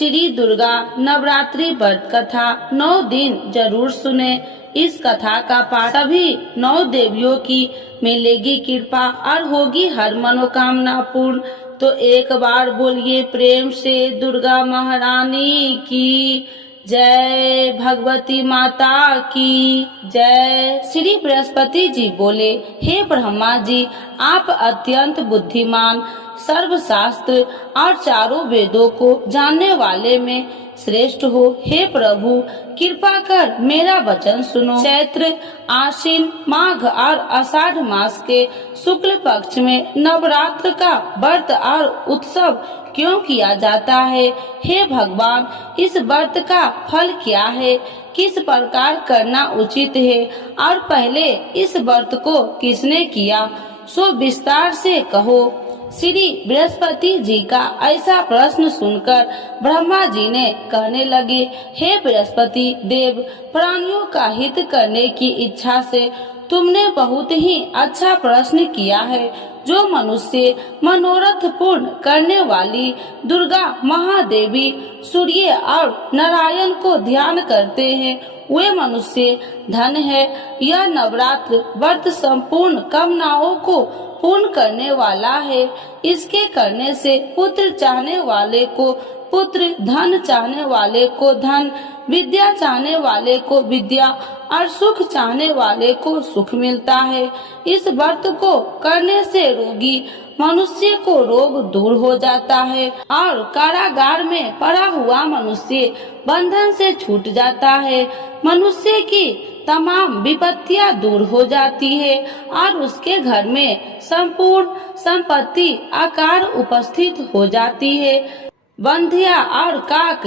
श्री दुर्गा नवरात्रि व्रत कथा 9 दिन जरूर सुने। इस कथा का पाठ सभी 9 देवियों की मिलेगी कृपा और होगी हर मनोकामना पूर्ण। तो एक बार बोलिए प्रेम से दुर्गा महारानी की जय, भगवती माता की जय। श्री बृहस्पति जी बोले, हे ब्रह्मा जी, आप अत्यंत बुद्धिमान, सर्वशास्त्र और चारों वेदों को जानने वाले में श्रेष्ठ हो। हे प्रभु, कृपा कर मेरा वचन सुनो। चैत्र, आश्विन, माघ और आषाढ़ मास के शुक्ल पक्ष में नवरात्र का व्रत और उत्सव क्यों किया जाता है? हे भगवान, इस व्रत का फल क्या है? किस प्रकार करना उचित है? और पहले इस व्रत को किसने किया, सो विस्तार से कहो। श्री बृहस्पति जी का ऐसा प्रश्न सुनकर ब्रह्मा जी ने कहने लगे, हे बृहस्पति देव, प्राणियों का हित करने की इच्छा से तुमने बहुत ही अच्छा प्रश्न किया है। जो मनुष्य मनोरथ पूर्ण करने वाली दुर्गा महादेवी, सूर्य और नारायण को ध्यान करते हैं, वे मनुष्य धन है। यह नवरात्र व्रत संपूर्ण कामनाओं को पूर्ण करने वाला है। इसके करने से पुत्र चाहने वाले को पुत्र, धन चाहने वाले को धन, विद्या चाहने वाले को विद्या और सुख चाहने वाले को सुख मिलता है। इस व्रत को करने से रोगी मनुष्य को रोग दूर हो जाता है और कारागार में पड़ा हुआ मनुष्य बंधन से छूट जाता है। मनुष्य की तमाम विपत्तियां दूर हो जाती है और उसके घर में संपूर्ण संपत्ति आकार उपस्थित हो जाती है। बंध्या और काक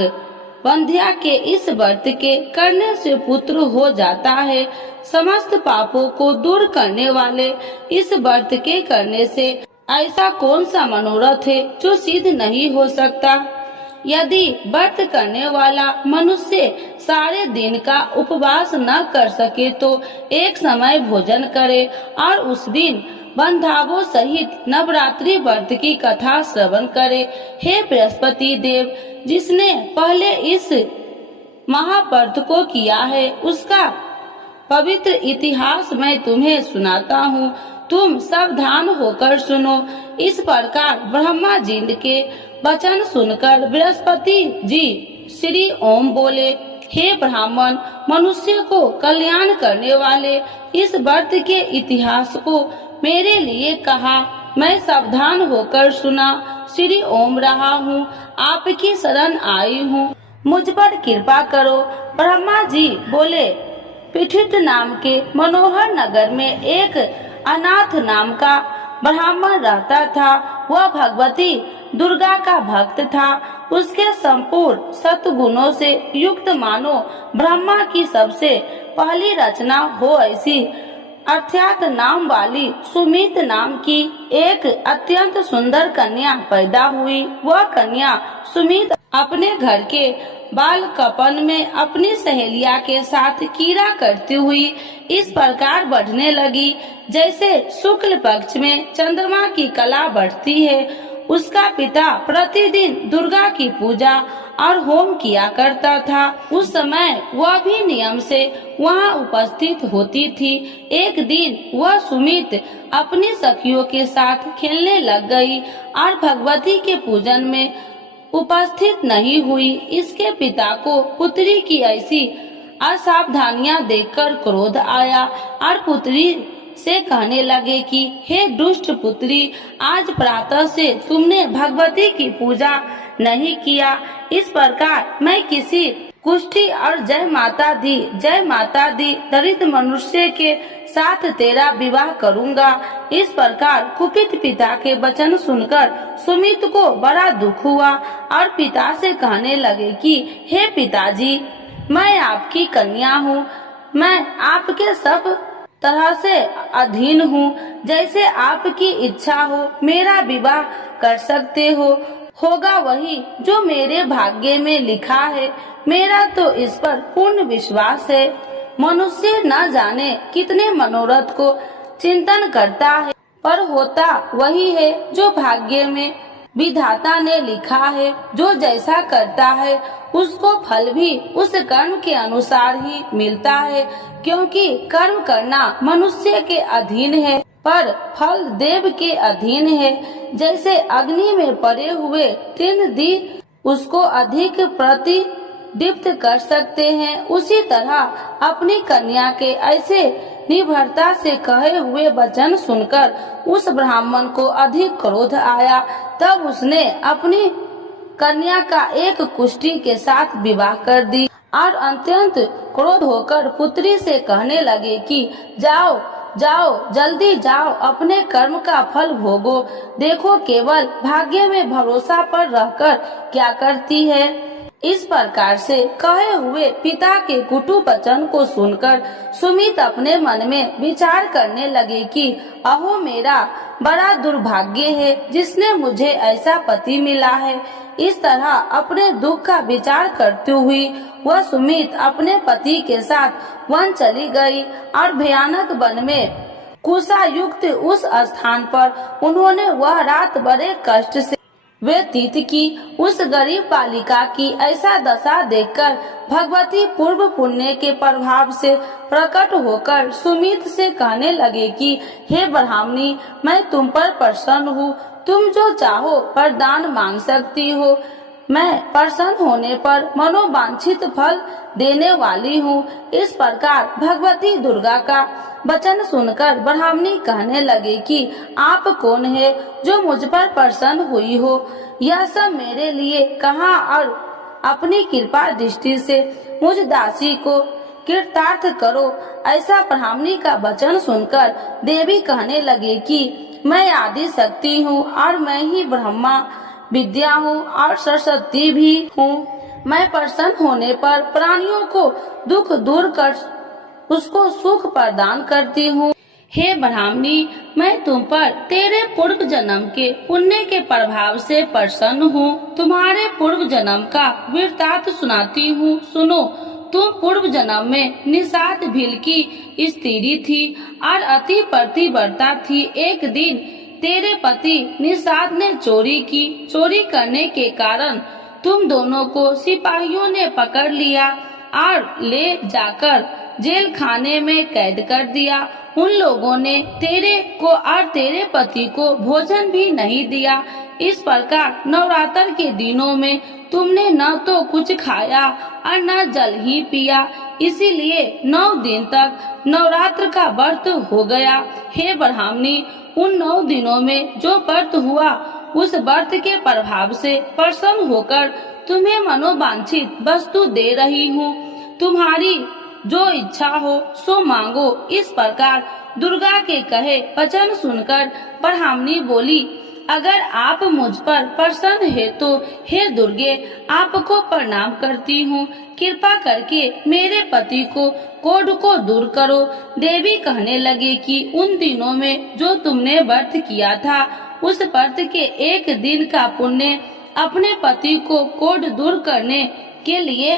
बंध्या के इस व्रत के करने से पुत्र हो जाता है। समस्त पापों को दूर करने वाले इस व्रत के करने से ऐसा कौन सा मनोरथ है जो सिद्ध नहीं हो सकता? यदि व्रत करने वाला मनुष्य सारे दिन का उपवास न कर सके तो एक समय भोजन करे और उस दिन बंधावों सहित नवरात्रि व्रत की कथा श्रवण करे। हे बृहस्पति देव, जिसने पहले इस महाव्रत को किया है, उसका पवित्र इतिहास मैं तुम्हें सुनाता हूँ। तुम सावधान होकर सुनो। इस प्रकार ब्रह्मा जी के वचन सुनकर बृहस्पति जी श्री ओम बोले, हे ब्राह्मण, मनुष्य को कल्याण करने वाले इस व्रत के इतिहास को मेरे लिए कहा। मैं सावधान होकर सुना। श्री ओम रहा हूँ, आपकी शरण आई हूँ, मुझ पर कृपा करो। ब्रह्मा जी बोले, पीठित नाम के मनोहर नगर में एक अनाथ नाम का ब्राह्मण रहता था। वह भगवती दुर्गा का भक्त था। उसके संपूर्ण सत्गुणों से युक्त मानो ब्रह्मा की सबसे पहली रचना हो ऐसी अर्थात नाम वाली सुमित नाम की एक अत्यंत सुंदर कन्या पैदा हुई। वह कन्या सुमित अपने घर के बाल कपन में अपनी सहेलिया के साथ कीड़ा करती हुई इस प्रकार बढ़ने लगी, जैसे शुक्ल पक्ष में चंद्रमा की कला बढ़ती है। उसका पिता प्रतिदिन दुर्गा की पूजा और होम किया करता था। उस समय वह भी नियम से वहाँ उपस्थित होती थी। एक दिन वह सुमित अपनी सखियों के साथ खेलने लग गई और भगवती के पूजन में उपस्थित नहीं हुई। इसके पिता को पुत्री की ऐसी असावधानियां देखकर क्रोध आया और पुत्री से कहने लगे कि हे दुष्ट पुत्री, आज प्रातः से तुमने भगवती की पूजा नहीं किया। इस प्रकार मैं किसी कुष्ठी और जय माता दी दरिद्र मनुष्य के साथ तेरा विवाह करूंगा। इस प्रकार कुपित पिता के वचन सुनकर सुमित को बड़ा दुख हुआ और पिता से कहने लगे कि हे पिताजी, मैं आपकी कन्या हूँ, मैं आपके सब तरह से अधीन हूँ। जैसे आपकी इच्छा हो मेरा विवाह कर सकते हो। होगा वही जो मेरे भाग्य में लिखा है। मेरा तो इस पर पूर्ण विश्वास है। मनुष्य न जाने कितने मनोरथ को चिंतन करता है, पर होता वही है जो भाग्य में विधाता ने लिखा है, जो जैसा करता है उसको फल भी उस कर्म के अनुसार ही मिलता है, क्योंकि कर्म करना मनुष्य के अधीन है पर फल देव के अधीन है। जैसे अग्नि में पड़े हुए तीन दी उसको अधिक प्रतिदीप्त कर सकते हैं, उसी तरह अपनी कन्या के ऐसे निर्भरता से कहे हुए वचन सुनकर उस ब्राह्मण को अधिक क्रोध आया। तब उसने अपनी कन्या का एक कुष्ठी के साथ विवाह कर दी और अत्यंत क्रोध होकर पुत्री से कहने लगे कि जाओ जाओ, जल्दी जाओ, अपने कर्म का फल भोगो। देखो केवल भाग्य में भरोसा पर रहकर क्या करती है। इस प्रकार से कहे हुए पिता के कुटु वचन को सुनकर सुमित अपने मन में विचार करने लगे कि अहो, मेरा बड़ा दुर्भाग्य है जिसने मुझे ऐसा पति मिला है। इस तरह अपने दुख का विचार करते हुए वह सुमित अपने पति के साथ वन चली गई और भयानक वन में कुशा युक्त उस स्थान पर उन्होंने वह रात बड़े कष्ट से व्यतीत की। उस गरीब बालिका की ऐसा दशा देखकर भगवती पूर्व पुण्य के प्रभाव से प्रकट होकर सुमित से कहने लगे कि हे ब्राह्मणी, मैं तुम पर प्रसन्न हूँ, तुम जो चाहो वरदान मांग सकती हो। मैं प्रसन्न होने पर मनोवांछित फल देने वाली हूँ। इस प्रकार भगवती दुर्गा का वचन सुनकर ब्राह्मणी कहने लगे कि आप कौन है जो मुझ पर प्रसन्न हुई हो। यह सब मेरे लिए कहा और अपनी कृपा दृष्टि से मुझ दासी को कृतार्थ करो। ऐसा ब्राह्मणी का वचन सुनकर देवी कहने लगे कि मैं आदि शक्ति हूँ और मैं ही ब्रह्मा विद्या हूँ और सरस्वती भी हूँ। मैं प्रसन्न होने पर प्राणियों को दुख दूर कर उसको सुख प्रदान करती हूँ। हे ब्राह्मणी, मैं तुम पर तेरे पूर्व जन्म के पुण्य के प्रभाव से प्रसन्न हूँ। तुम्हारे पूर्व जन्म का वृत्तांत सुनाती हूँ, सुनो। तुम पूर्व जन्म में निषाद भील की स्त्री थी और अति पतिव्रता थी। एक दिन तेरे पति निषाद ने चोरी की। चोरी करने के कारण तुम दोनों को सिपाहियों ने पकड़ लिया और ले जाकर जेल खाने में कैद कर दिया। उन लोगों ने तेरे को और तेरे पति को भोजन भी नहीं दिया। इस प्रकार नवरात्र के दिनों में तुमने न तो कुछ खाया और न जल ही पिया, इसीलिए 9 दिन तक नवरात्र का व्रत हो गया। हे ब्राह्मणी, उन 9 दिनों में जो व्रत हुआ उस व्रत के प्रभाव से प्रसन्न होकर तुम्हें मनोवांछित वस्तु दे रही हूँ। तुम्हारी जो इच्छा हो सो मांगो। इस प्रकार दुर्गा के कहे वचन सुनकर ब्राह्मणी बोली, अगर आप मुझ पर प्रसन्न है तो हे दुर्गे, आपको प्रणाम करती हूँ। कृपा करके मेरे पति को कोढ़ को दूर करो। देवी कहने लगे कि उन दिनों में जो तुमने व्रत किया था उस व्रत के एक दिन का पुण्य अपने पति को कोढ़ दूर करने के लिए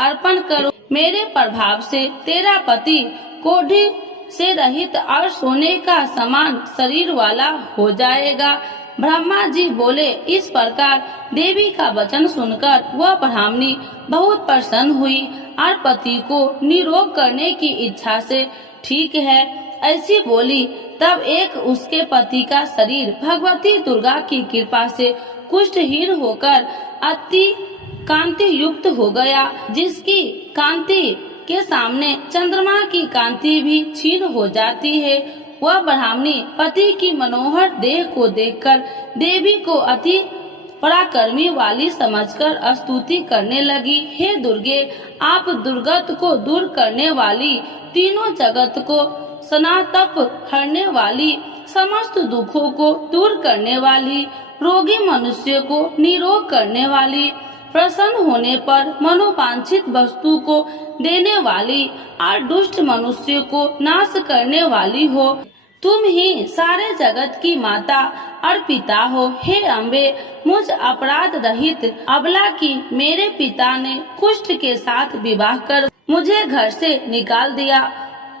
अर्पण करो। मेरे प्रभाव से तेरा पति कोढ़ी से रहित और सोने का समान शरीर वाला हो जाएगा। ब्रह्मा जी बोले। इस प्रकार देवी का वचन सुनकर वह ब्राह्मणी बहुत प्रसन्न हुई और पति को निरोग करने की इच्छा से ठीक है ऐसी बोली। तब एक उसके पति का शरीर भगवती दुर्गा की कृपा से कुष्ठहीन होकर अति कांति युक्त हो गया, जिसकी कांति के सामने चंद्रमा की कांति भी क्षीण हो जाती है। वह ब्राह्मणी पति की मनोहर देह को देखकर देवी को अति पराक्रमी वाली समझकर स्तुति करने लगी। हे दुर्गे, आप दुर्गत को दूर करने वाली, तीनों जगत को सनातप हरने वाली, समस्त दुखों को दूर करने वाली, रोगी मनुष्य को निरोग करने वाली, प्रसन्न होने पर मनोवांछित वस्तु को देने वाली और दुष्ट मनुष्य को नाश करने वाली हो। तुम ही सारे जगत की माता और पिता हो। हे अम्बे, मुझ अपराध रहित अबला की मेरे पिता ने कुष्ठ के साथ विवाह कर मुझे घर से निकाल दिया।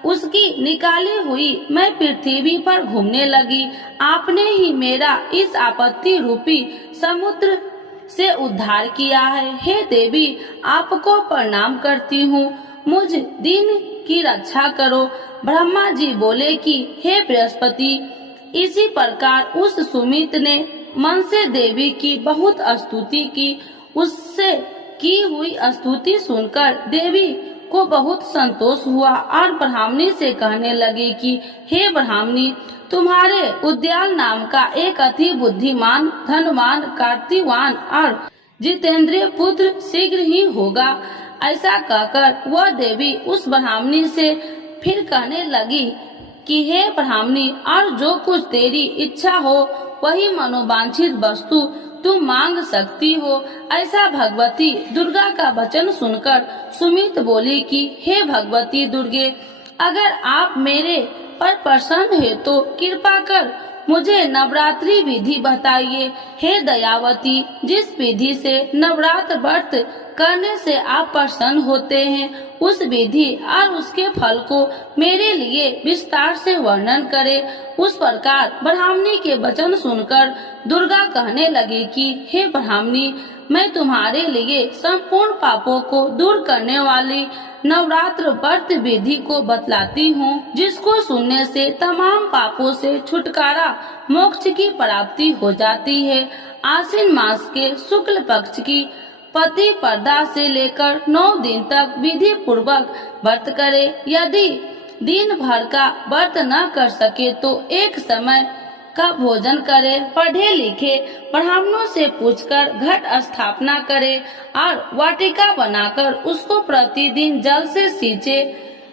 उसकी निकाली हुई मैं पृथ्वी पर घूमने लगी। आपने ही मेरा इस आपत्ति रूपी समुद्र से उद्धार किया है। हे देवी, आपको प्रणाम करती हूँ, मुझ दिन की रक्षा करो। ब्रह्मा जी बोले कि हे बृहस्पति, इसी प्रकार उस सुमित ने मन से देवी की बहुत स्तुति की। उससे की हुई स्तुति सुनकर देवी को बहुत संतोष हुआ और ब्राह्मणी से कहने लगी कि हे ब्राह्मणी, तुम्हारे उद्याल नाम का एक अति बुद्धिमान, धनवान, कार्तिवान और जितेंद्रिय पुत्र शीघ्र ही होगा। ऐसा कहकर वह देवी उस ब्राह्मणी से फिर कहने लगी कि हे ब्राह्मणी, और जो कुछ तेरी इच्छा हो वही मनोवांछित वस्तु तुम मांग सकती हो। ऐसा भगवती दुर्गा का वचन सुनकर सुमित बोली कि हे भगवती दुर्गे, अगर आप मेरे पर प्रसन्न है तो कृपा कर मुझे नवरात्रि विधि बताइए। हे दयावती, जिस विधि से नवरात्र व्रत करने से आप प्रसन्न होते हैं, उस विधि और उसके फल को मेरे लिए विस्तार से वर्णन करें। उस प्रकार ब्राह्मणी के वचन सुनकर दुर्गा कहने लगी कि हे ब्राह्मणी, मैं तुम्हारे लिए संपूर्ण पापों को दूर करने वाली नवरात्र व्रत विधि को बतलाती हूँ, जिसको सुनने से तमाम पापों से छुटकारा, मोक्ष की प्राप्ति हो जाती है। आश्विन मास के शुक्ल पक्ष की प्रतिपदा से लेकर 9 दिन तक विधि पूर्वक व्रत करे। यदि दिन भर का व्रत न कर सके तो एक समय का भोजन करे। पढ़े लिखे ब्राह्मणों से पूछकर घट स्थापना करे और वाटिका बनाकर उसको प्रतिदिन जल से सींचे।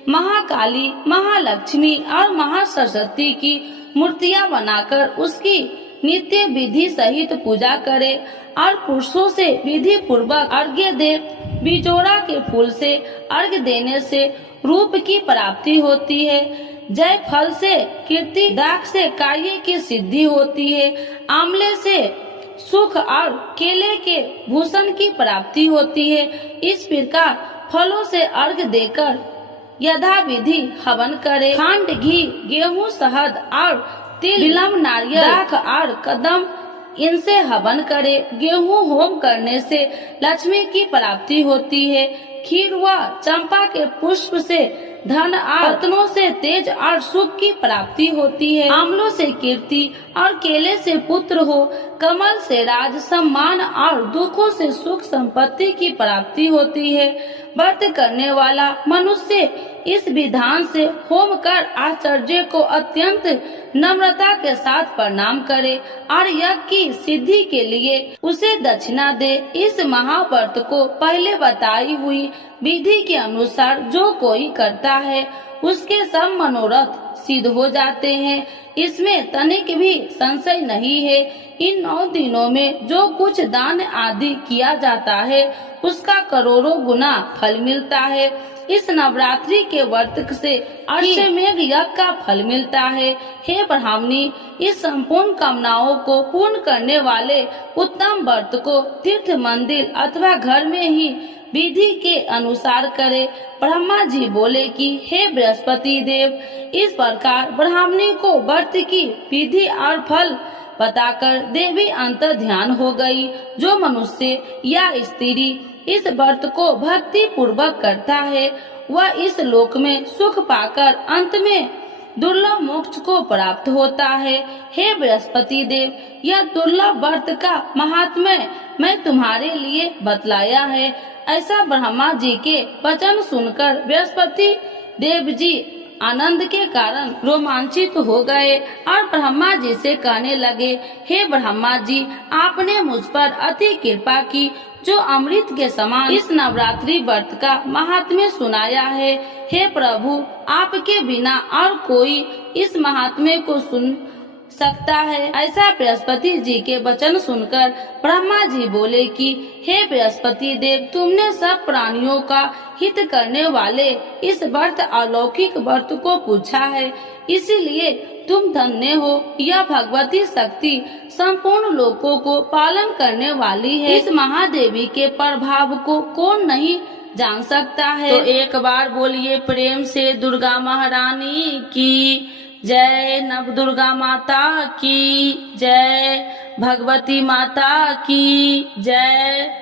महाकाली, महालक्ष्मी और महासरस्वती की मूर्तियां बनाकर उसकी नित्य विधि सहित पूजा करे और पुरुषों से विधि पूर्वक अर्घ्य दे। बिजोड़ा के फूल से अर्घ्य देने से रूप की प्राप्ति होती है। जय फल से कीर्ति, दाख से कार्य की सिद्धि होती है। आंवले से सुख और केले के भूषण की प्राप्ति होती है। इस प्रकार फलों से अर्घ्य देकर यथा विधि हवन करे। खंड, घी, गेहूं, शहद और तिल, बिल्व, नारियल, दाख और कदम, इनसे हवन करे। गेहूं होम करने से लक्ष्मी की प्राप्ति होती है। खीर व चंपा के पुष्प से धन और रत्नों से तेज और सुख की प्राप्ति होती है। आंवलों से कीर्ति और केले से पुत्र हो। कमल से राज, सम्मान और दुखों से सुख संपत्ति की प्राप्ति होती है। व्रत करने वाला मनुष्य इस विधान से होम कर आचार्य को अत्यंत नम्रता के साथ प्रणाम करे और यज्ञ की सिद्धि के लिए उसे दक्षिणा दे। इस महाव्रत को पहले बताई हुई विधि के अनुसार जो कोई करता है उसके सब मनोरथ सिद्ध हो जाते हैं। इसमें तनिक भी संशय नहीं है। इन 9 दिनों में जो कुछ दान आदि किया जाता है उसका करोड़ों गुना फल मिलता है। इस नवरात्रि के व्रत से अश्वमेध यज्ञ का फल मिलता है। हे ब्राह्मणी, इस संपूर्ण कामनाओं को पूर्ण करने वाले उत्तम व्रत को तीर्थ, मंदिर अथवा घर में ही विधि के अनुसार करे। ब्रह्मा जी बोले कि हे बृहस्पति देव, इस प्रकार ब्राह्मणी को व्रत की विधि और फल बताकर देवी अंतर ध्यान हो गई। जो मनुष्य या स्त्री इस व्रत को भक्ति पूर्वक करता है वह इस लोक में सुख पाकर अंत में दुर्लभ मोक्ष को प्राप्त होता है। हे बृहस्पति देव, यह दुर्लभ व्रत का महात्म्य मैं तुम्हारे लिए बतलाया है। ऐसा ब्रह्मा जी के वचन सुनकर बृहस्पति देव जी आनंद के कारण रोमांचित हो गए और ब्रह्मा जी से कहने लगे, हे ब्रह्मा जी, आपने मुझ पर अति कृपा की जो अमृत के समान इस नवरात्रि व्रत का महात्म्य सुनाया है। हे प्रभु, आपके बिना और कोई इस महात्म्य को सकता है। ऐसा बृहस्पति जी के वचन सुनकर ब्रह्मा जी बोले कि हे बृहस्पति देव, तुमने सब प्राणियों का हित करने वाले इस व्रत अलौकिक व्रत को पूछा है, इसीलिए तुम धन्य हो। यह भगवती शक्ति संपूर्ण लोकों को पालन करने वाली है। इस महादेवी के प्रभाव को कौन नहीं जान सकता है। तो एक बार बोलिए प्रेम से दुर्गा महारानी की जय, नव दुर्गा माता की जय, भगवती माता की जय।